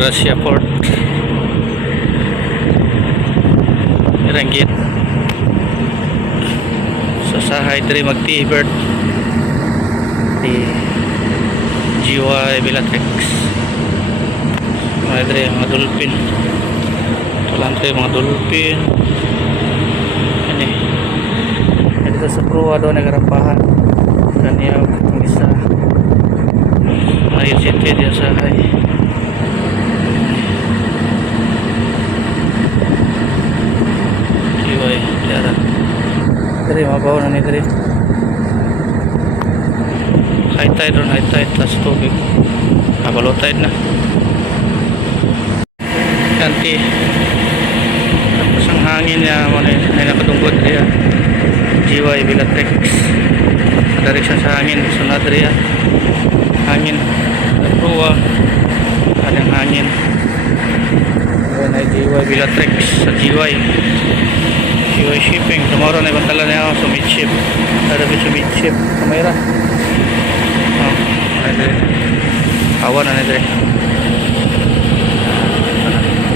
Gracia Port Iranggit sa sahay diri mag-T-Bird di GY Bellatrix mga diri mga dolphin tulang diri mga dolphin ini dito sa proa doon nagarapahan kanya ang isa ayun sinte din sa sahay GY Tiara diri mabaw na ni diri high tide ron high tide tas tubig low tide na kanti tapos ang hangin niya ay nakatungkod niya GY Bellatrix dari sa hangin sunod niya hangin nagruwa adang hangin yan ay GY Bellatrix sa GY shipping tomorrow na ibantala niya sa midship ada sa midship kamera awan na nito